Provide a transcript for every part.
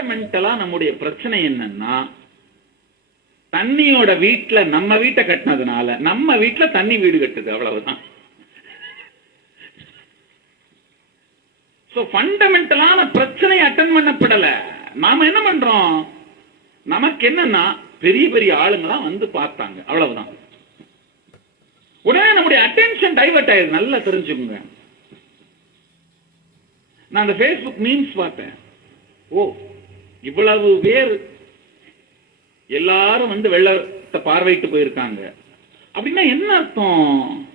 ஃபண்டமெண்டலா நம்முடைய பிரச்சனை என்னன்னா தண்ணியோட வீட்டுல நம்ம வீட்டை கட்டினதுனால நம்ம வீட்டுல தண்ணி வீடு கட்டுது அவ்வளவுதான். சோ ஃபண்டமெண்டலான பிரச்சனை அட்டன் பண்ணப்படல. நாம என்ன பண்றோம்? நமக்கு என்னன்னா பெரிய பெரிய ஆளுங்களாம் வந்து பார்த்தாங்க அவ்வளவுதான். உடனே நம்முடைய அட்டென்ஷன் டைவர்ட் ஆயிருது நல்லா தெரிஞ்சுக்கோங்க. நான் அந்த ஃபேஸ்புக் மீம்ஸ் பார்த்தேன். ஓ இவ்வளவு பேர் எல்லாரும் வந்து வெள்ளத்தை பார்வையிட்டு போயிருக்காங்க. அப்படின்னா என்ன அர்த்தம்?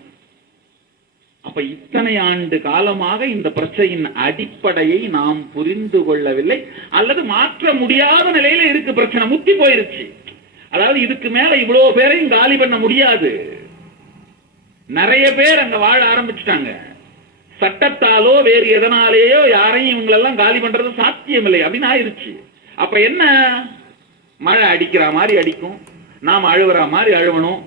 அப்ப இத்தனை ஆண்டு காலமாக இந்த பிரச்சனையின் அடிப்படையை நாம் புரிந்து கொள்ளவில்லை. அல்லது மாற்ற முடியாத நிலையில இருக்கு பிரச்சனை முத்தி போயிருச்சு. அதாவது இதுக்கு மேல இவ்வளவு பேரையும் காலி பண்ண முடியாது. நிறைய பேர் அங்க வாழ ஆரம்பிச்சுட்டாங்க. சட்டத்தாலோ வேறு எதனாலேயோ யாரையும் இவங்களெல்லாம் காலி பண்றது சாத்தியமில்லை. அப்படின்னு ஆயிருச்சு. அப்ப என்ன? மழை அடிக்கிற மாதிரி அடிக்கும். நாம் அழுவுற மாதிரி அழுவணும்.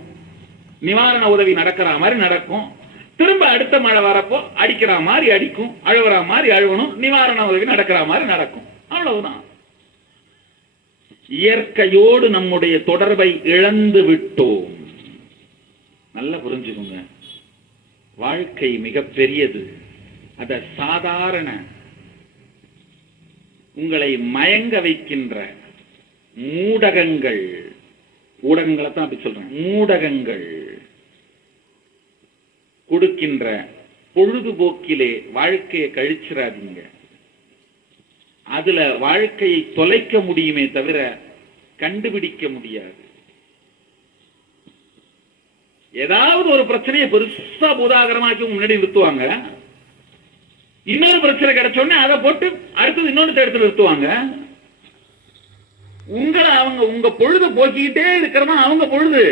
நிவாரண உதவி நடக்கிற மாதிரி நடக்கும். திரும்ப அடுத்த மழை வரப்போ அடிக்கிற மாதிரி அடிக்கும். அழுவுற மாதிரி அழுவணும். நிவாரண உதவி நடக்கிற மாதிரி நடக்கும். அவ்வளவுதான். இயற்கையோடு நம்முடைய தொடர்பை இழந்து விட்டோம். நல்லா புரிஞ்சுக்கோங்க. வாழ்க்கை மிக பெரியது அத சாதாரண உங்களை மயங்க வைக்கின்ற மூடகங்கள். ஊடகங்களை தான் அப்படி சொல்றேன் மூடகங்கள். கொடுக்கின்ற பொழுதுபோக்கிலே வாழ்க்கையை கழிச்சிடாதீங்க அதுல வாழ்க்கையை தொலைக்க முடியுமே தவிர கண்டுபிடிக்க முடியாது. ஏதாவது ஒரு பிரச்சனையை பெருசா பூதாகரமாக்கி முன்னாடி நிறுத்துவாங்க. இன்னொரு பிரச்சனை கிடைச்ச உடனே அதை போட்டு அடுத்தது இன்னொன்று எடுத்து நிறுத்துவாங்க. உங்களை அவங்க உங்க பொழுது போக்கிக்கிட்டே இருக்கிறதா அவங்க பொழுது.